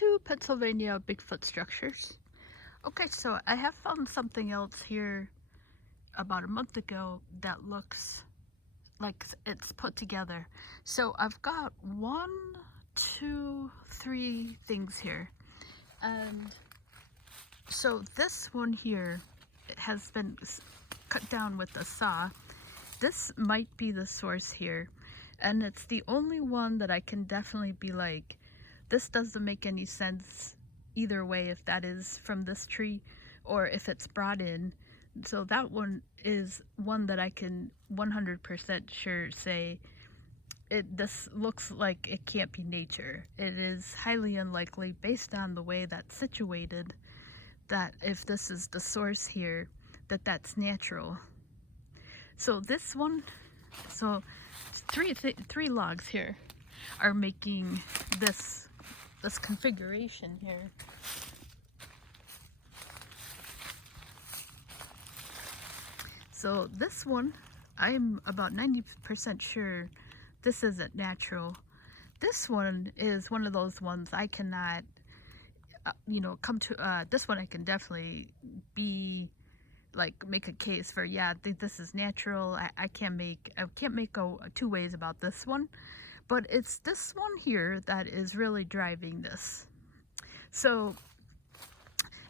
to Pennsylvania Bigfoot Structures. Okay, so I have found something else here about a month ago that looks like it's put together. So I've got 1, 2, 3 things here. And so this one here has been cut down with a saw. This might be the source here. And it's the only one that I can definitely be like, this doesn't make any sense either way, if that is from this tree or if it's brought in. So that one is one that I can 100% sure say this looks like it can't be nature. It is highly unlikely, based on the way that's situated, that if this is the source here, that's natural. So this one, so three logs here are making this configuration here. So this one, I'm about 90% sure this isn't natural. This one is one of those ones I cannot, come to, this one I can definitely make a case for, yeah, I think this is natural. I can't make two ways about this one. But it's this one here that is really driving this. So,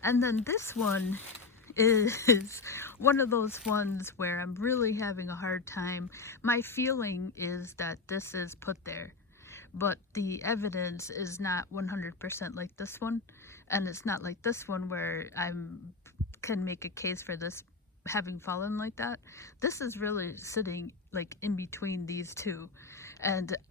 and then this one is one of those ones where I'm really having a hard time. My feeling is that this is put there, but the evidence is not 100% like this one, and it's not like this one where I can make a case for this having fallen like that. This is really sitting like in between these two.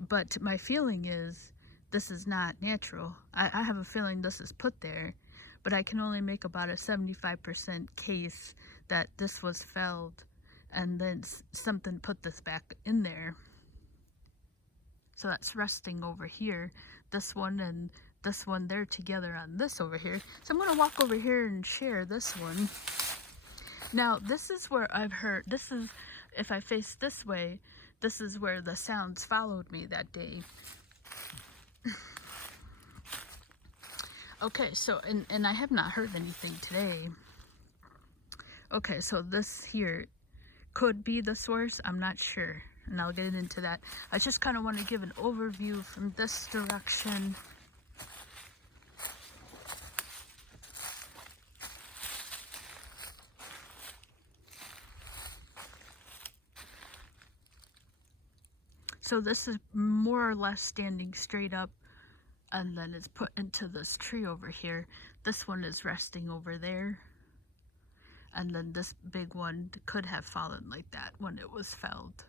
But my feeling is this is not natural. I have a feeling this is put there, but I can only make about a 75% case that this was felled and then something put this back in there. So that's resting over here. This one and this one, they're together on this over here. So I'm going to walk over here and share this one. Now, this is where I've heard, this is, if I face this way, this is where the sounds followed me that day. Okay, so, and I have not heard anything today. Okay, so this here could be the source. I'm not sure, and I'll get into that. I just kind of want to give an overview from this direction. So this is more or less standing straight up, and then it's put into this tree over here. This one is resting over there, and then this big one could have fallen like that when it was felled,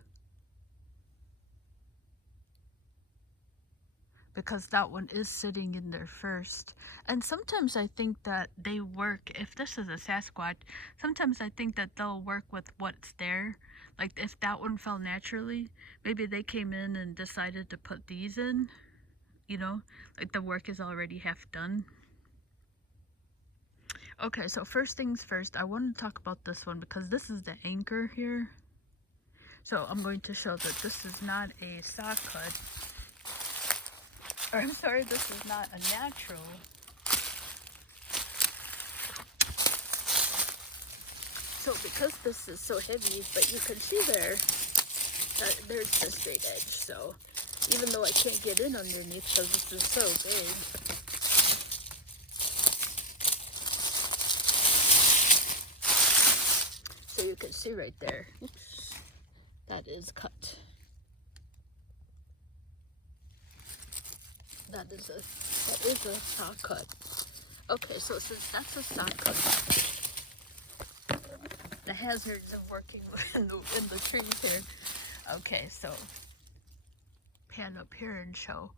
because that one is sitting in there first. And sometimes I think that they work, if this is a Sasquatch, sometimes I think that they'll work with what's there. Like if that one fell naturally, maybe they came in and decided to put these in, like the work is already half done. Okay, so first things first, I want to talk about this one because this is the anchor here. So I'm going to show that this is not a saw cut. Or I'm sorry, this is not a natural. So because this is so heavy, but you can see there that there's the straight edge. So even though I can't get in underneath because this is so big, so you can see right there, oops, that is cut. That is a saw cut. Okay, so since that's a saw cut, the hazards of working in the trees here. Okay, so pan up here and show.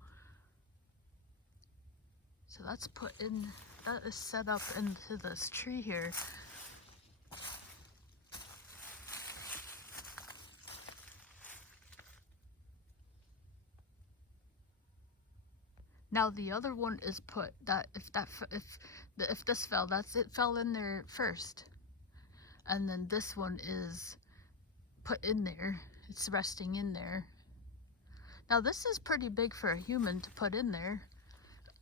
So that's put in, that is set up into this tree here. Now the other one is put that if this fell, it fell in there first, and then this one is put in there. It's resting in there. Now this is pretty big for a human to put in there.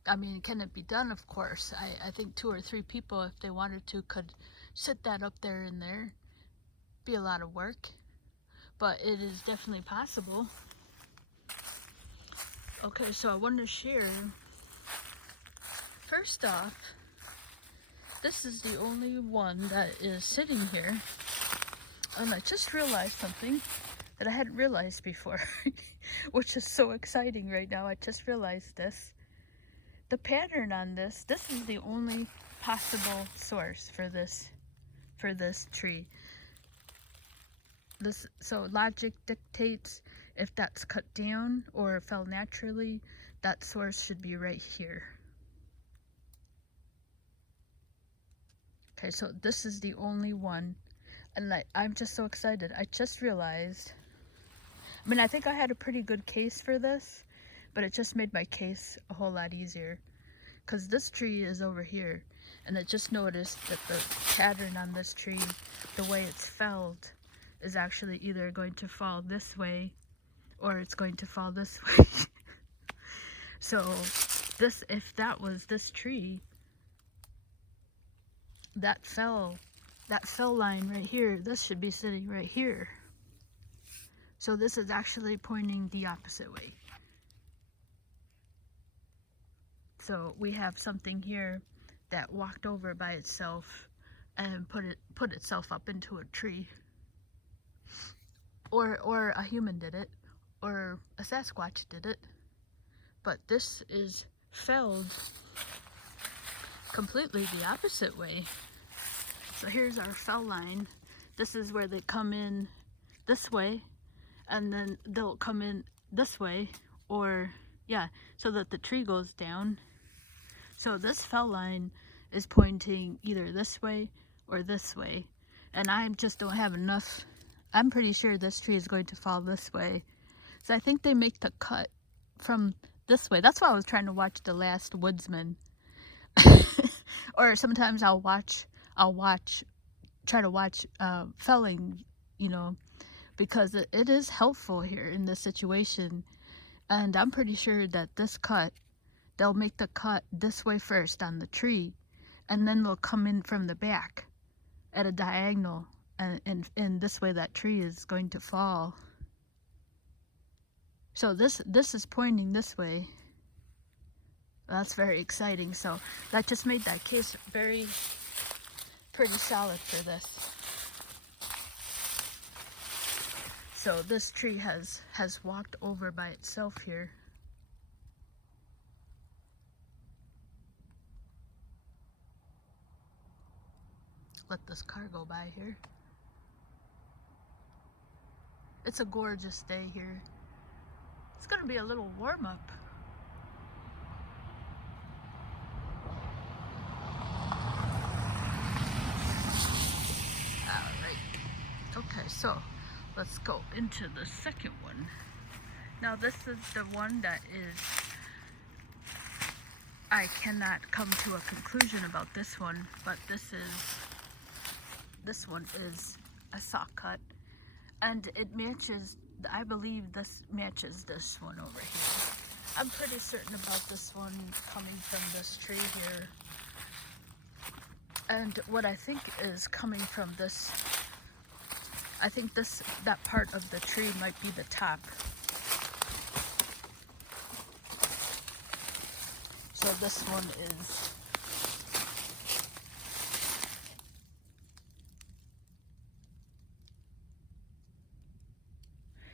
I mean, can it be done? Of course. I think 2 or 3 people, if they wanted to, could sit that up there in there. Be a lot of work, but it is definitely possible. Okay, so I want to share. First off, this is the only one that is sitting here. And I just realized something that I hadn't realized before, which is so exciting right now. I just realized this. The pattern on this is the only possible source for this tree. So logic dictates if that's cut down or fell naturally, that source should be right here. Okay, so this is the only one. And I'm just so excited. I just realized, I mean, I think I had a pretty good case for this, but it just made my case a whole lot easier. Because this tree is over here, and I just noticed that the pattern on this tree, the way it's felled, is actually either going to fall this way, or it's going to fall this way. So, if that was this tree, that fell line right here, this should be sitting right here. So this is actually pointing the opposite way. So we have something here that walked over by itself and put itself up into a tree. Or a human did it, or a Sasquatch did it. But this is felled completely the opposite way. So here's our fell line. This is where they come in this way, and then they'll come in this way, or yeah, so that the tree goes down. So this fell line is pointing either this way or this way, and I just don't have enough. I'm pretty sure this tree is going to fall this way. So I think they make the cut from this way. That's why I was trying to watch The Last Woodsman. Or sometimes I'll try to watch felling, you know, because it is helpful here in this situation. And I'm pretty sure that this cut, they'll make the cut this way first on the tree, and then they'll come in from the back at a diagonal, and this way that tree is going to fall. So this is pointing this way. That's very exciting. So that just made that case pretty solid for this. So this tree has walked over by itself here. Let this car go by here. It's a gorgeous day here. It's gonna be a little warm up. Okay, so let's go into the second one. Now this is the one that is, I cannot come to a conclusion about this one, but this one is a saw cut, and it matches, I believe this matches this one over here. I'm pretty certain about this one coming from this tree here. And what I think is coming from this, I think that part of the tree might be the top. So this one is,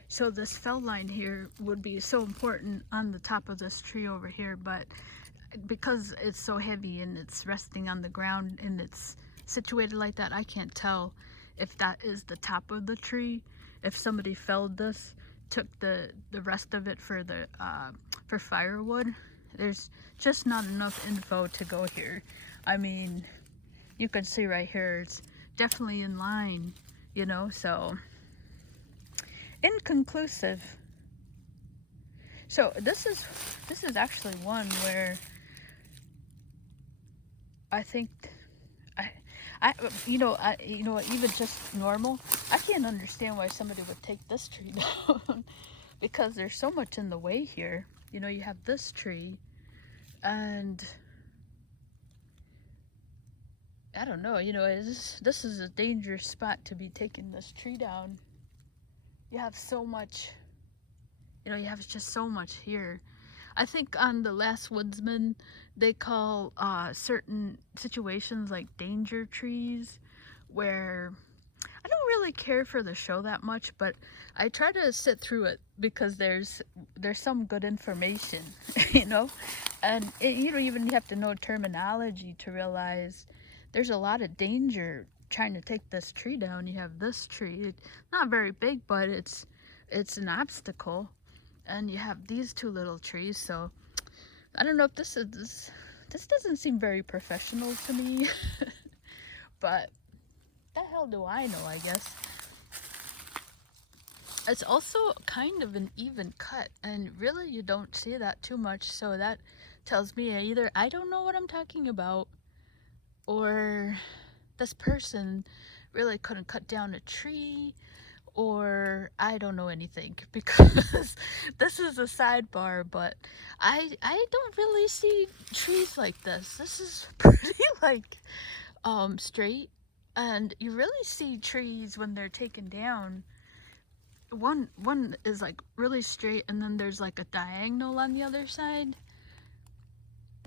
so this fell line here would be so important on the top of this tree over here, but because it's so heavy and it's resting on the ground and it's situated like that, I can't tell if that is the top of the tree. If somebody felled this, took the rest of it for for firewood, there's just not enough info to go here. I mean, you can see right here, it's definitely in line, you know, so inconclusive. So this is actually one where I think even just normal, I can't understand why somebody would take this tree down because there's so much in the way here. You know, you have this tree, And I don't know, you know, this is a dangerous spot to be taking this tree down. You have so much, you know, you have just so much here. I think on The Last Woodsman, they call certain situations like danger trees, where I don't really care for the show that much, but I try to sit through it because there's some good information, you know, and you don't even have to know terminology to realize there's a lot of danger trying to take this tree down. You have this tree, it's not very big, but it's an obstacle, and you have these two little trees. So I don't know if this doesn't seem very professional to me, but the hell do I know, I guess. It's also kind of an even cut, and really you don't see that too much, so that tells me either I don't know what I'm talking about, or this person really couldn't cut down a tree, or I don't know anything, because this is a sidebar, but I don't really see trees like this. This is pretty like straight, and you really see trees when they're taken down. One is like really straight, and then there's like a diagonal on the other side.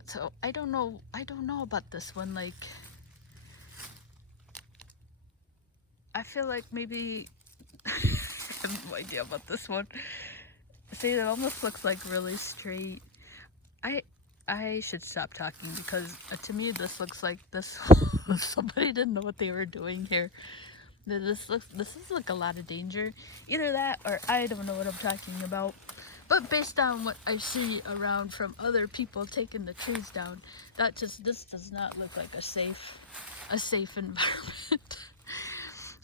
So I don't know about this one. Like, I feel like maybe I have no idea about this one. See, it almost looks like really straight. I should stop talking, because to me this looks like this somebody didn't know what they were doing here. This is like a lot of danger. Either that, or I don't know what I'm talking about. But based on what I see around from other people taking the trees down, this does not look like a safe environment.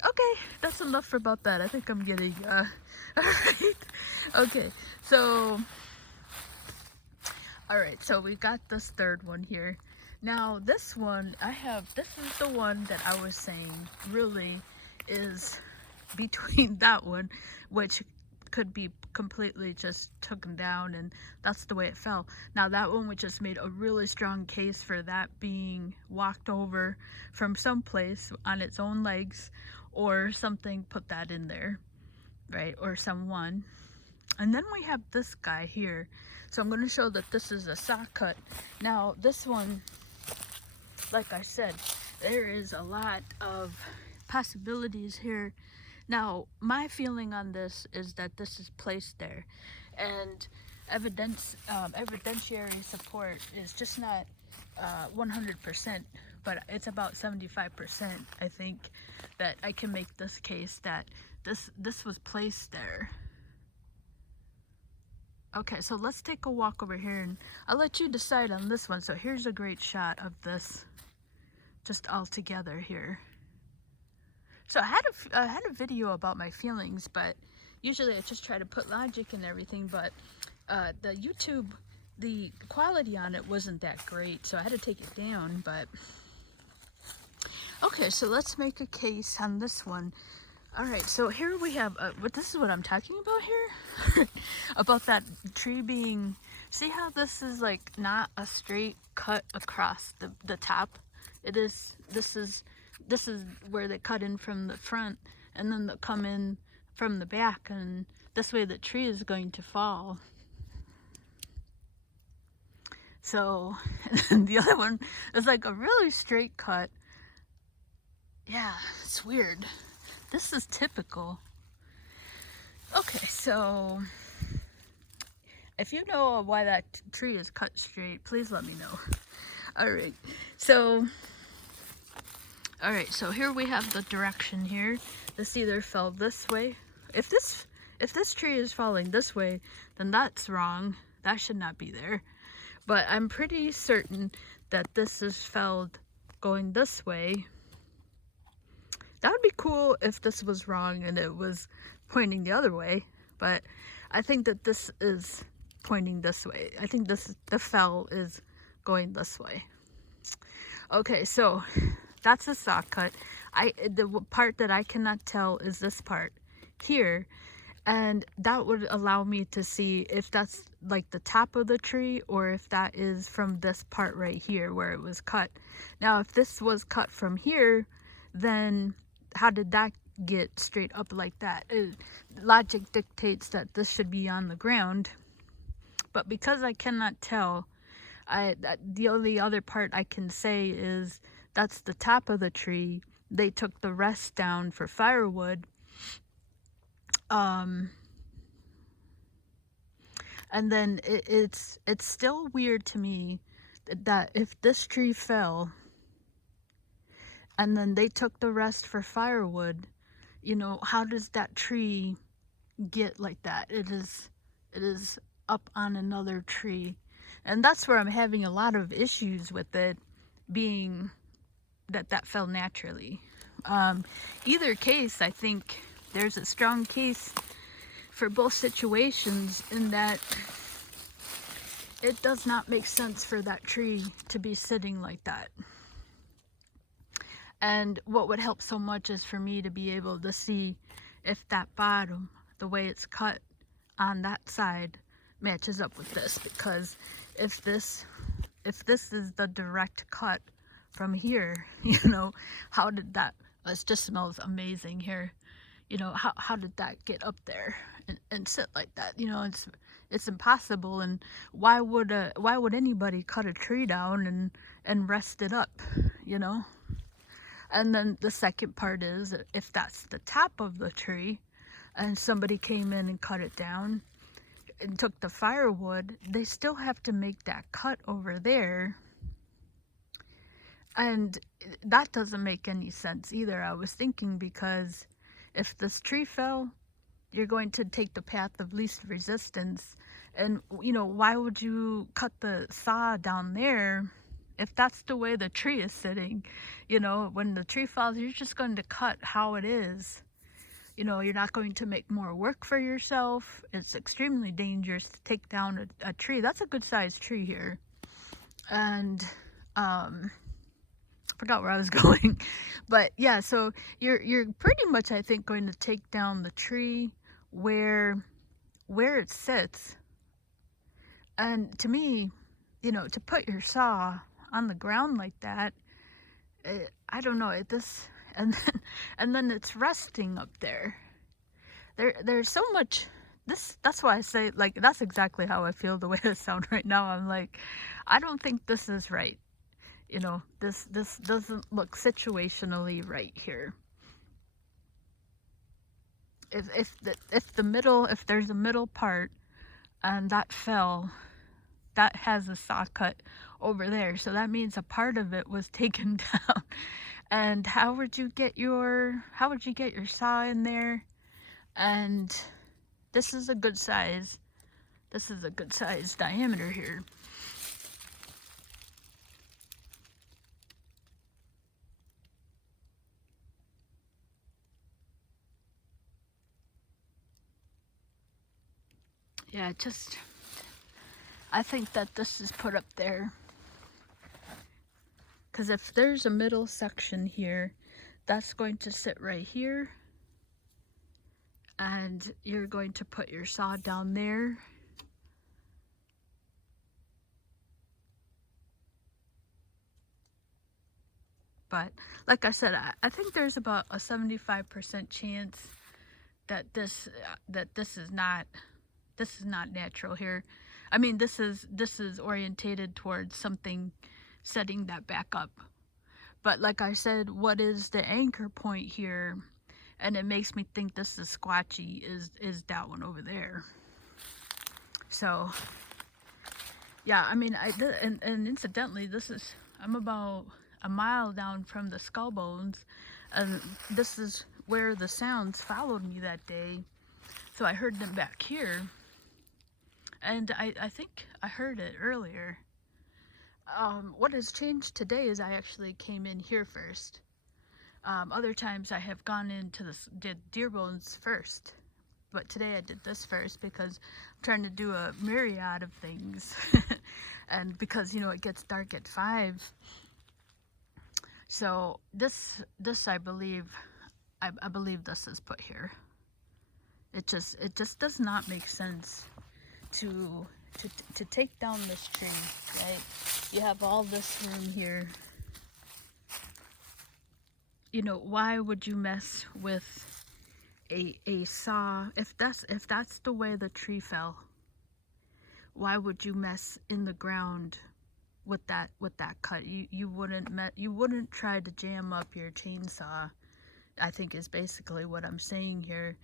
Okay, that's enough about that. I think I'm getting alright. Okay, so alright, so we got this third one here. Now this one, this is the one that I was saying really is between that one, which could be completely just taken down, and that's the way it fell. Now that one, which just made a really strong case for that being walked over from someplace on its own legs, or something put that in there, right? Or someone. And then we have this guy here. So I'm going to show that this is a saw cut. Now this one, like I said, there is a lot of possibilities here. Now my feeling on this is that this is placed there, and evidentiary support is just not 100%, but it's about 75%. I think that I can make this case that this was placed there. Okay, so let's take a walk over here, and I'll let you decide on this one. So here's a great shot of this just all together here. So I had a video about my feelings, but usually I just try to put logic and everything, but the YouTube, the quality on it wasn't that great, so I had to take it down. But okay, so let's make a case on this one. All right, so here we have, this is what I'm talking about here, about that tree being, see how this is like not a straight cut across the top? This is where they cut in from the front, and then they come in from the back, and this way the tree is going to fall. So, and the other one is like a really straight cut. Yeah, it's weird. This is typical. Okay, so if you know why that tree is cut straight, please let me know. Alright, so here we have the direction here. This either fell this way. If this tree is falling this way, then that's wrong. That should not be there. But I'm pretty certain that this is felled going this way. That would be cool if this was wrong and it was pointing the other way, but I think that this is pointing this way. I think the fell is going this way. Okay, so that's a saw cut. The part that I cannot tell is this part here, And that would allow me to see if that's like the top of the tree or if that is from this part right here where it was cut. Now if this was cut from here, then how did that get straight up like that? Logic dictates that this should be on the ground, but because I cannot tell, the only other part I can say is that's the top of the tree. They took the rest down for firewood. And then it's still weird to me that if this tree fell and then they took the rest for firewood, you know, how does that tree get like that? It is up on another tree. And that's where I'm having a lot of issues with it being that fell naturally. Either case, I think there's a strong case for both situations in that it does not make sense for that tree to be sitting like that. And what would help so much is for me to be able to see if that bottom, the way it's cut on that side, matches up with this. Because if this is the direct cut from here, you know, how did that, it just smells amazing here. You know, how did that get up there and sit like that? You know, it's impossible. And why would anybody cut a tree down and rest it up, you know? And then the second part is, if that's the top of the tree and somebody came in and cut it down and took the firewood, they still have to make that cut over there. And that doesn't make any sense either. I was thinking, because if this tree fell, you're going to take the path of least resistance. And, you know, why would you cut the saw down there if that's the way the tree is sitting? You know, when the tree falls, you're just going to cut how it is. You know, you're not going to make more work for yourself. It's extremely dangerous to take down a tree. That's a good sized tree here. And, forgot where I was going, but yeah, so you're pretty much, I think, going to take down the tree where it sits. And to me, you know, to put your saw on the ground like that, I don't know, and then it's resting up there. There's so much. That's why I say, like, that's exactly how I feel the way I sound right now. I'm like, I don't think this is right. You know, this doesn't look situationally right here. If there's a middle part and that fell, that has a saw cut over there, so that means a part of it was taken down. And how would you get your saw in there? And this is a good size diameter here. Yeah, I think that this is put up there because if there's a middle section here, that's going to sit right here, and you're going to put your saw down there. But like I said, I think there's about a 75% chance that this is not natural here. I mean, this is orientated towards something setting that back up. But like I said, what is the anchor point here? And it makes me think this is squatchy, is that one over there. So yeah, I mean, and incidentally, I'm about a mile down from the skull bones, and this is where the sounds followed me that day. So I heard them back here. And I think I heard it earlier. What has changed today is I actually came in here first. Other times I have gone into did deer bones first. But today I did this first because I'm trying to do a myriad of things. And because, you know, it gets dark at 5. So this I believe this is put here. it just does not make sense to take down this tree, right? You have all this room here. You know, why would you mess with a saw if that's the way the tree fell? Why would you mess in the ground with that cut? You wouldn't try to jam up your chainsaw, I think, is basically what I'm saying here.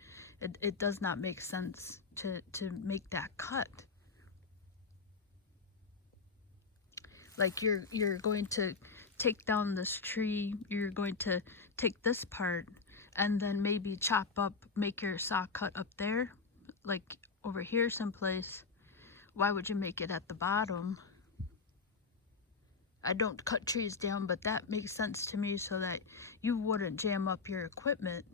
It does not make sense to make that cut. Like you're going to take down this tree, you're going to take this part and then maybe chop up, make your saw cut up there, like over here someplace. Why would you make it at the bottom? I don't cut trees down, but that makes sense to me so that you wouldn't jam up your equipment.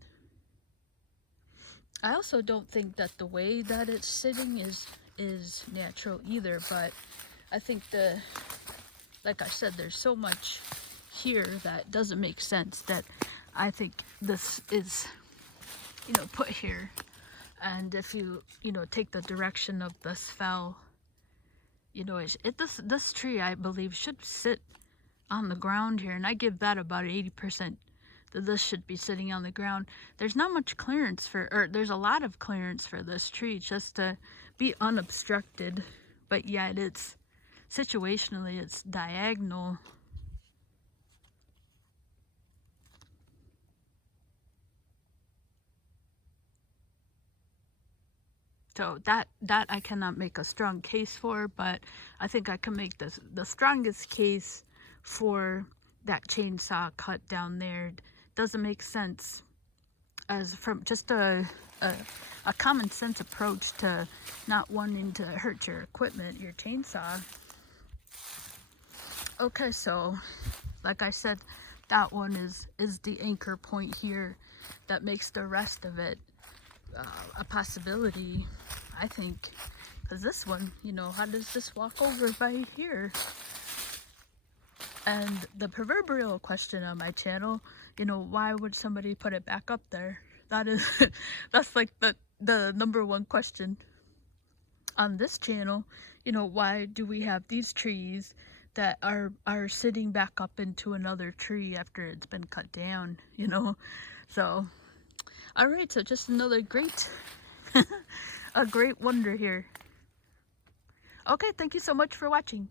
I also don't think that the way that it's sitting is natural either, but I think like I said, there's so much here that doesn't make sense that I think this is, you know, put here. And if you know, take the direction of this fell, you know, this tree, I believe, should sit on the ground here, and I give that about 80%. That this should be sitting on the ground. There's not much clearance there's a lot of clearance for this tree just to be unobstructed, but yet it's situationally, it's diagonal. So that I cannot make a strong case for, but I think I can make the strongest case for that chainsaw cut down there. Doesn't make sense as from just a common sense approach to not wanting to hurt your equipment, your chainsaw. Okay, so like I said, that one is the anchor point here that makes the rest of it a possibility, I think. Because this one, you know, how does this walk over by here? And the proverbial question on my channel, you know, why would somebody put it back up there? That is, that's like the number one question on this channel. You know, why do we have these trees that are sitting back up into another tree after it's been cut down, you know? So, all right, so just another great, a great wonder here. Okay, thank you so much for watching.